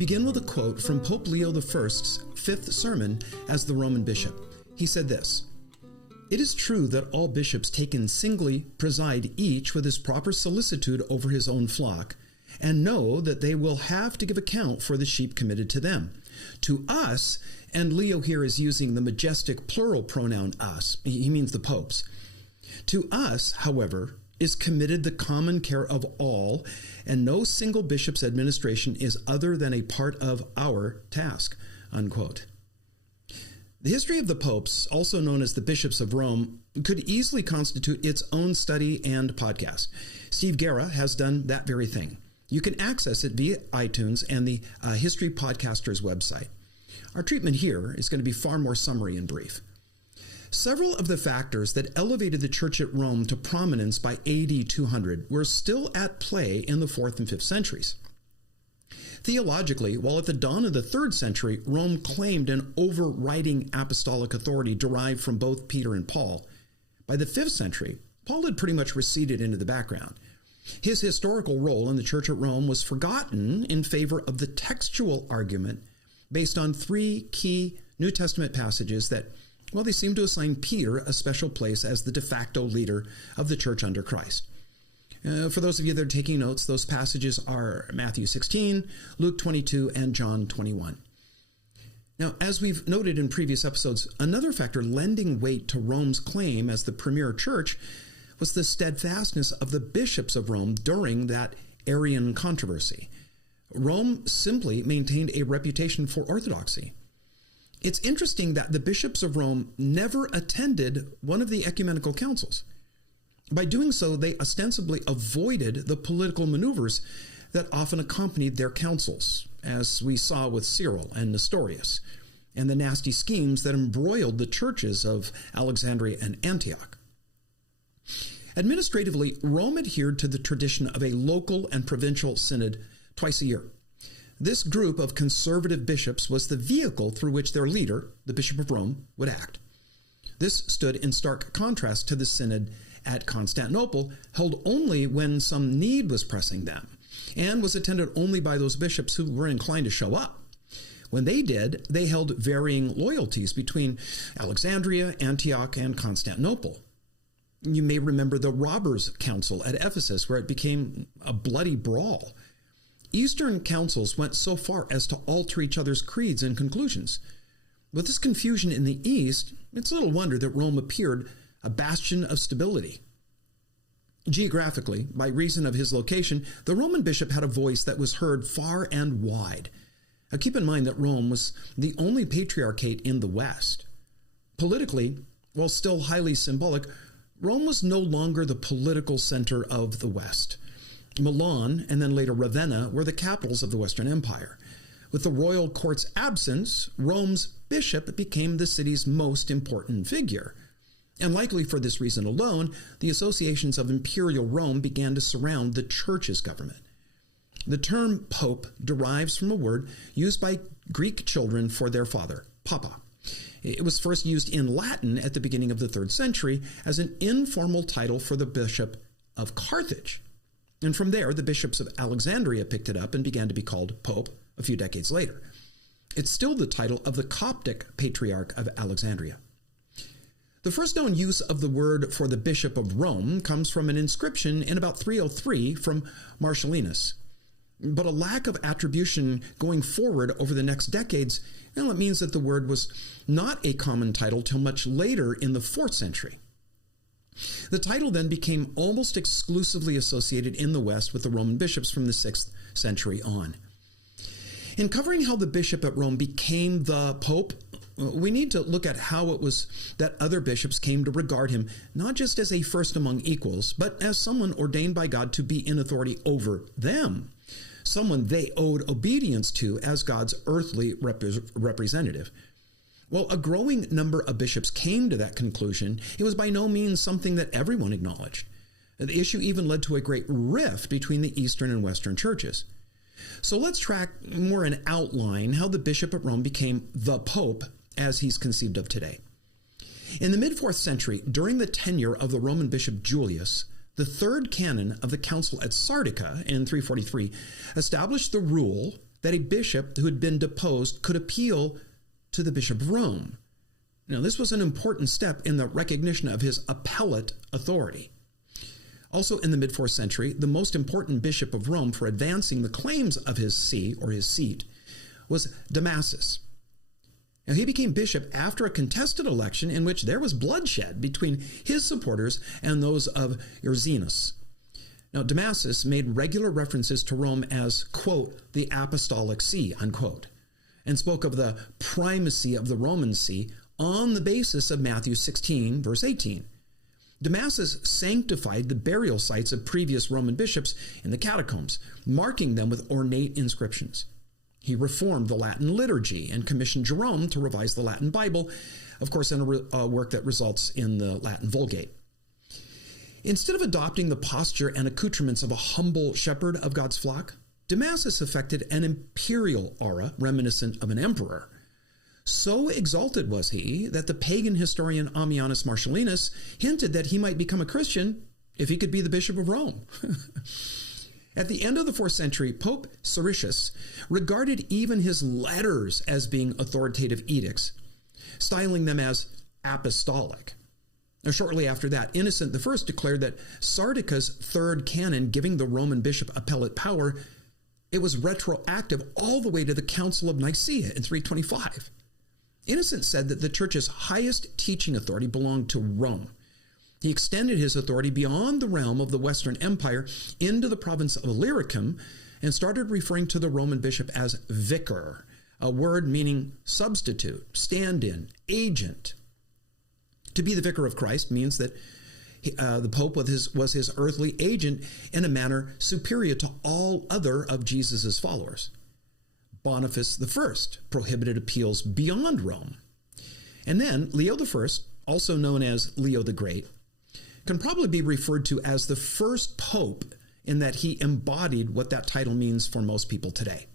begin with a quote from Pope Leo I's fifth sermon as the Roman bishop. He said this: "It is true that all bishops taken singly preside each with his proper solicitude over his own flock, and know that they will have to give account for the sheep committed to them. To us," and Leo here is using the majestic plural pronoun us, he means the popes. "To us, however, is committed the common care of all, and no single bishop's administration is other than a part of our task," unquote. The history of the popes, also known as the bishops of Rome, could easily constitute its own study and podcast. Steve Guerra has done that very thing. You can access it via iTunes and the History Podcasters website. Our treatment here is going to be far more summary and brief. Several of the factors that elevated the church at Rome to prominence by AD 200 were still at play in the 4th and 5th centuries. Theologically, while at the dawn of the 3rd century, Rome claimed an overriding apostolic authority derived from both Peter and Paul, by the 5th century, Paul had pretty much receded into the background. His historical role in the church at Rome was forgotten in favor of the textual argument based on 3 key New Testament passages that, well, they seem to assign Peter a special place as the de facto leader of the church under Christ. For those of you that are taking notes, those passages are Matthew 16, Luke 22, and John 21. Now, as we've noted in previous episodes, another factor lending weight to Rome's claim as the premier church was the steadfastness of the bishops of Rome during that Arian controversy. Rome simply maintained a reputation for orthodoxy. It's interesting that the bishops of Rome never attended one of the ecumenical councils. By doing so, they ostensibly avoided the political maneuvers that often accompanied their councils, as we saw with Cyril and Nestorius, and the nasty schemes that embroiled the churches of Alexandria and Antioch. Administratively, Rome adhered to the tradition of a local and provincial synod twice a year. This group of conservative bishops was the vehicle through which their leader, the Bishop of Rome, would act. This stood in stark contrast to the synod at Constantinople, held only when some need was pressing them, and was attended only by those bishops who were inclined to show up. When they did, they held varying loyalties between Alexandria, Antioch, and Constantinople. You may remember the Robbers' Council at Ephesus, where it became a bloody brawl. Eastern councils went so far as to alter each other's creeds and conclusions. With this confusion in the East, it's little wonder that Rome appeared a bastion of stability. Geographically, by reason of his location, the Roman bishop had a voice that was heard far and wide. Now, keep in mind that Rome was the only patriarchate in the West. Politically, while still highly symbolic, Rome was no longer the political center of the West. Milan, and then later Ravenna, were the capitals of the Western Empire. With the royal court's absence, Rome's bishop became the city's most important figure. And likely for this reason alone, the associations of imperial Rome began to surround the church's government. The term pope derives from a word used by Greek children for their father, papa. It was first used in Latin at the beginning of the 3rd century as an informal title for the bishop of Carthage. And from there, the bishops of Alexandria picked it up and began to be called pope a few decades later. It's still the title of the Coptic Patriarch of Alexandria. The first known use of the word for the Bishop of Rome comes from an inscription in about 303 from Marcellinus. But a lack of attribution going forward over the next decades, well, it means that the word was not a common title till much later in the 4th century. The title then became almost exclusively associated in the West with the Roman bishops from the 6th century on. In covering how the bishop at Rome became the pope, we need to look at how it was that other bishops came to regard him not just as a first among equals, but as someone ordained by God to be in authority over them, someone they owed obedience to as God's earthly representative. While a growing number of bishops came to that conclusion, it was by no means something that everyone acknowledged. The issue even led to a great rift between the Eastern and Western churches. So let's track more in outline how the bishop at Rome became the pope as he's conceived of today. In the mid-4th century, during the tenure of the Roman bishop Julius, the 3rd canon of the council at Sardica in 343 established the rule that a bishop who had been deposed could appeal to the Bishop of Rome. Now, this was an important step in the recognition of his appellate authority. Also in the mid-4th century, the most important bishop of Rome for advancing the claims of his see, or his seat, was Damasus. Now, he became bishop after a contested election in which there was bloodshed between his supporters and those of Ursinus. Now, Damasus made regular references to Rome as, quote, the apostolic see, unquote, and spoke of the primacy of the Roman see on the basis of Matthew 16, verse 18. Damasus sanctified the burial sites of previous Roman bishops in the catacombs, marking them with ornate inscriptions. He reformed the Latin liturgy and commissioned Jerome to revise the Latin Bible, of course, in a work that results in the Latin Vulgate. Instead of adopting the posture and accoutrements of a humble shepherd of God's flock, Damasus affected an imperial aura reminiscent of an emperor. So exalted was he that the pagan historian Ammianus Marcellinus hinted that he might become a Christian if he could be the Bishop of Rome. At the end of the 4th century, Pope Cyril regarded even his letters as being authoritative edicts, styling them as apostolic. Now, shortly after that, Innocent I declared that Sardica's third canon giving the Roman bishop appellate power, it was retroactive all the way to the Council of Nicaea in 325. Innocent said that the church's highest teaching authority belonged to Rome. He extended his authority beyond the realm of the Western Empire into the province of Illyricum and started referring to the Roman bishop as vicar, a word meaning substitute, stand-in, agent. To be the vicar of Christ means that the Pope was his earthly agent in a manner superior to all other of Jesus' followers. Boniface I prohibited appeals beyond Rome. And then Leo I, also known as Leo the Great, can probably be referred to as the first pope in that he embodied what that title means for most people today.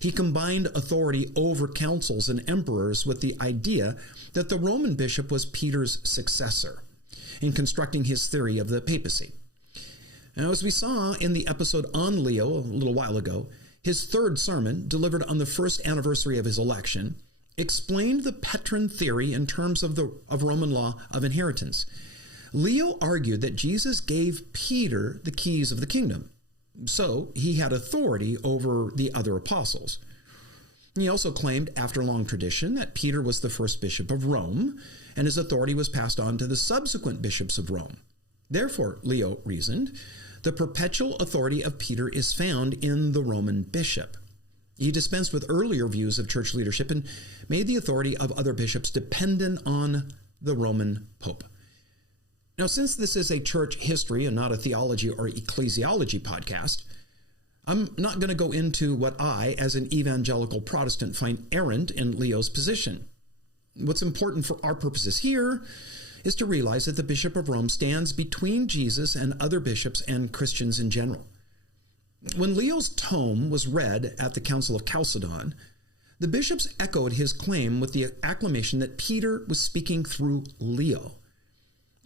He combined authority over councils and emperors with the idea that the Roman bishop was Peter's successor in constructing his theory of the papacy. Now, as we saw in the episode on Leo a little while ago, his third sermon, delivered on the first anniversary of his election, explained the Petrine theory in terms of Roman law of inheritance. Leo argued that Jesus gave Peter the keys of the kingdom, so he had authority over the other apostles. He also claimed, after long tradition, that Peter was the first bishop of Rome, and his authority was passed on to the subsequent bishops of Rome. Therefore, Leo reasoned, the perpetual authority of Peter is found in the Roman bishop. He dispensed with earlier views of church leadership and made the authority of other bishops dependent on the Roman pope. Now, since this is a church history and not a theology or ecclesiology podcast, I'm not going to go into what I, as an evangelical Protestant, find errant in Leo's position. What's important for our purposes here is to realize that the Bishop of Rome stands between Jesus and other bishops and Christians in general. When Leo's tome was read at the Council of Chalcedon, the bishops echoed his claim with the acclamation that Peter was speaking through Leo.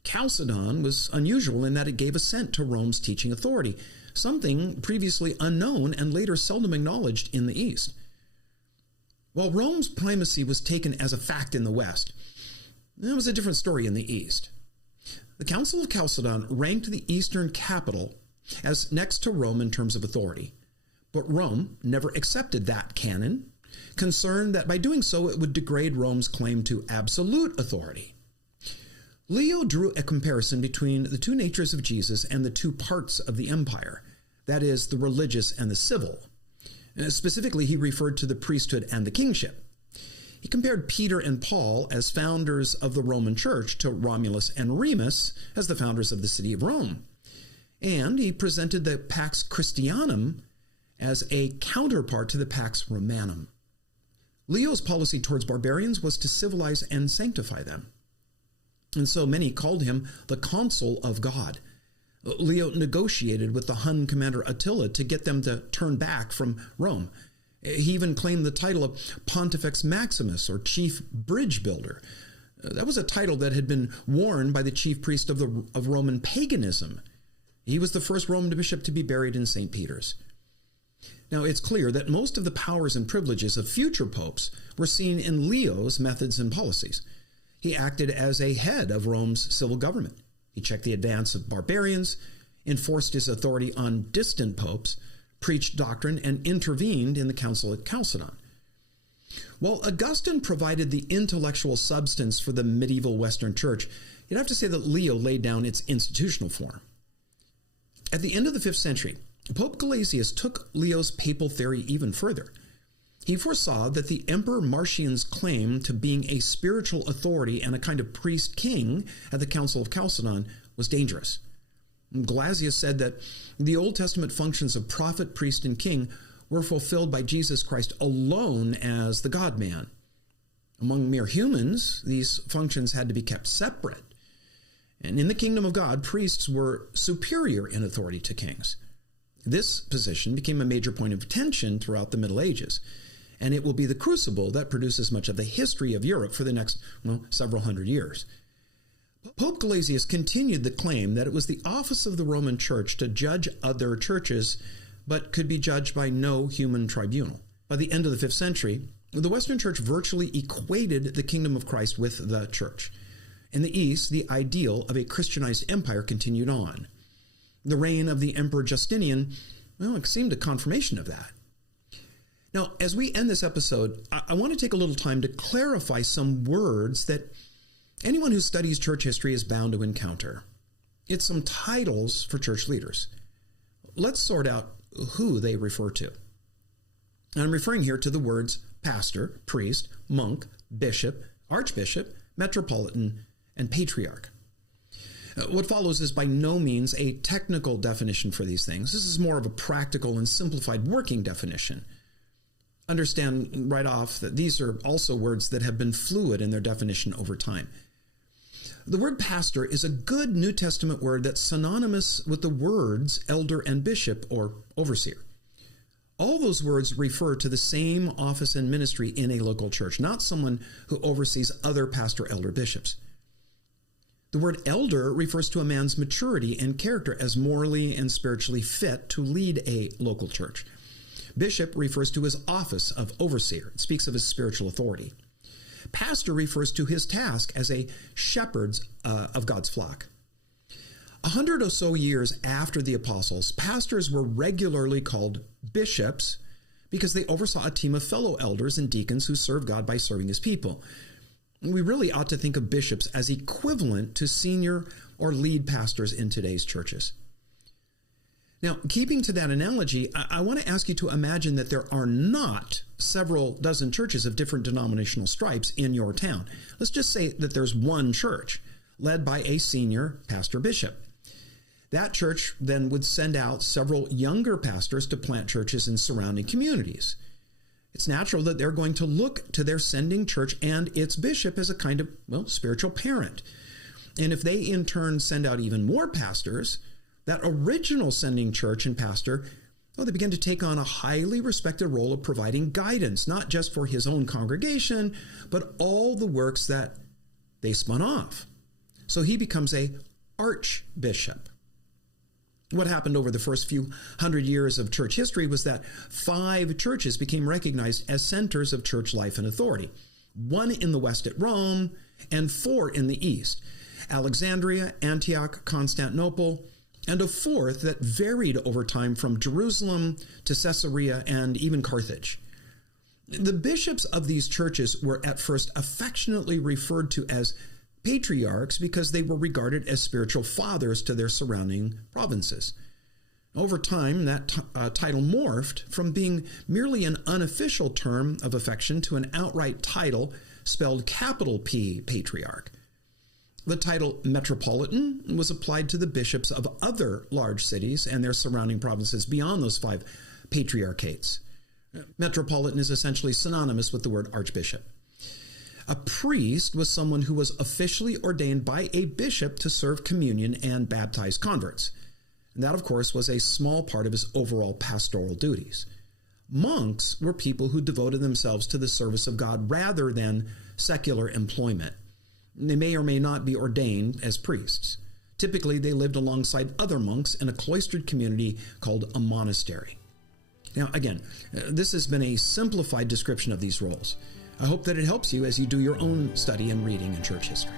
Chalcedon was unusual in that it gave assent to Rome's teaching authority, something previously unknown and later seldom acknowledged in the East. While Rome's primacy was taken as a fact in the West, that was a different story in the East. The Council of Chalcedon ranked the Eastern capital as next to Rome in terms of authority, but Rome never accepted that canon, concerned that by doing so it would degrade Rome's claim to absolute authority. Leo drew a comparison between the two natures of Jesus and the two parts of the empire, that is, the religious and the civil. Specifically, he referred to the priesthood and the kingship. He compared Peter and Paul as founders of the Roman Church to Romulus and Remus as the founders of the city of Rome. And he presented the Pax Christianum as a counterpart to the Pax Romanum. Leo's policy towards barbarians was to civilize and sanctify them. And so many called him the consul of God. Leo negotiated with the Hun commander Attila to get them to turn back from Rome. He even claimed the title of Pontifex Maximus, or chief bridge builder. That was a title that had been worn by the chief priest of Roman paganism. He was the first Roman bishop to be buried in St. Peter's. Now, it's clear that most of the powers and privileges of future popes were seen in Leo's methods and policies. He acted as a head of Rome's civil government. He checked the advance of barbarians, enforced his authority on distant popes, preached doctrine, and intervened in the council at Chalcedon. While Augustine provided the intellectual substance for the medieval Western Church, you'd have to say that Leo laid down its institutional form. At the end of the 5th century, Pope Gelasius took Leo's papal theory even further. He foresaw that the Emperor Marcian's claim to being a spiritual authority and a kind of priest-king at the Council of Chalcedon was dangerous. Gelasius said that the Old Testament functions of prophet, priest, and king were fulfilled by Jesus Christ alone as the God-man. Among mere humans, these functions had to be kept separate. And in the kingdom of God, priests were superior in authority to kings. This position became a major point of tension throughout the Middle Ages, and it will be the crucible that produces much of the history of Europe for the next, several hundred years. Pope Gelasius continued the claim that it was the office of the Roman Church to judge other churches, but could be judged by no human tribunal. By the end of the 5th century, the Western Church virtually equated the kingdom of Christ with the Church. In the East, the ideal of a Christianized empire continued on. The reign of the Emperor Justinian, it seemed a confirmation of that. Now, as we end this episode, I want to take a little time to clarify some words that anyone who studies church history is bound to encounter. It's some titles for church leaders. Let's sort out who they refer to. And I'm referring here to the words pastor, priest, monk, bishop, archbishop, metropolitan, and patriarch. What follows is by no means a technical definition for these things. This is more of a practical and simplified working definition. Understand right off that these are also words that have been fluid in their definition over time. The word pastor is a good New Testament word that's synonymous with the words elder and bishop or overseer. All those words refer to the same office and ministry in a local church, not someone who oversees other pastor, elder, bishops. The word elder refers to a man's maturity and character as morally and spiritually fit to lead a local church. Bishop refers to his office of overseer. It speaks of his spiritual authority. Pastor refers to his task as a shepherd of God's flock. 100 or so years after the apostles, pastors were regularly called bishops because they oversaw a team of fellow elders and deacons who served God by serving his people. We really ought to think of bishops as equivalent to senior or lead pastors in today's churches. Now, keeping to that analogy, I want to ask you to imagine that there are not several dozen churches of different denominational stripes in your town. Let's just say that there's one church led by a senior pastor bishop. That church then would send out several younger pastors to plant churches in surrounding communities. It's natural that they're going to look to their sending church and its bishop as a kind of, spiritual parent. And if they in turn send out even more pastors, that original sending church and pastor, they begin to take on a highly respected role of providing guidance, not just for his own congregation, but all the works that they spun off. So he becomes a archbishop. What happened over the first few hundred years of church history was that 5 churches became recognized as centers of church life and authority. 1 in the west at Rome and 4 in the east: Alexandria, Antioch, Constantinople, and a 4th that varied over time from Jerusalem to Caesarea and even Carthage. The bishops of these churches were at first affectionately referred to as patriarchs because they were regarded as spiritual fathers to their surrounding provinces. Over time, that title morphed from being merely an unofficial term of affection to an outright title spelled capital P, patriarch. The title Metropolitan was applied to the bishops of other large cities and their surrounding provinces beyond those 5 patriarchates. Metropolitan is essentially synonymous with the word archbishop. A priest was someone who was officially ordained by a bishop to serve communion and baptize converts. And that, of course, was a small part of his overall pastoral duties. Monks were people who devoted themselves to the service of God rather than secular employment. They may or may not be ordained as priests. Typically, they lived alongside other monks in a cloistered community called a monastery. Now, again, this has been a simplified description of these roles. I hope that it helps you as you do your own study and reading in church history.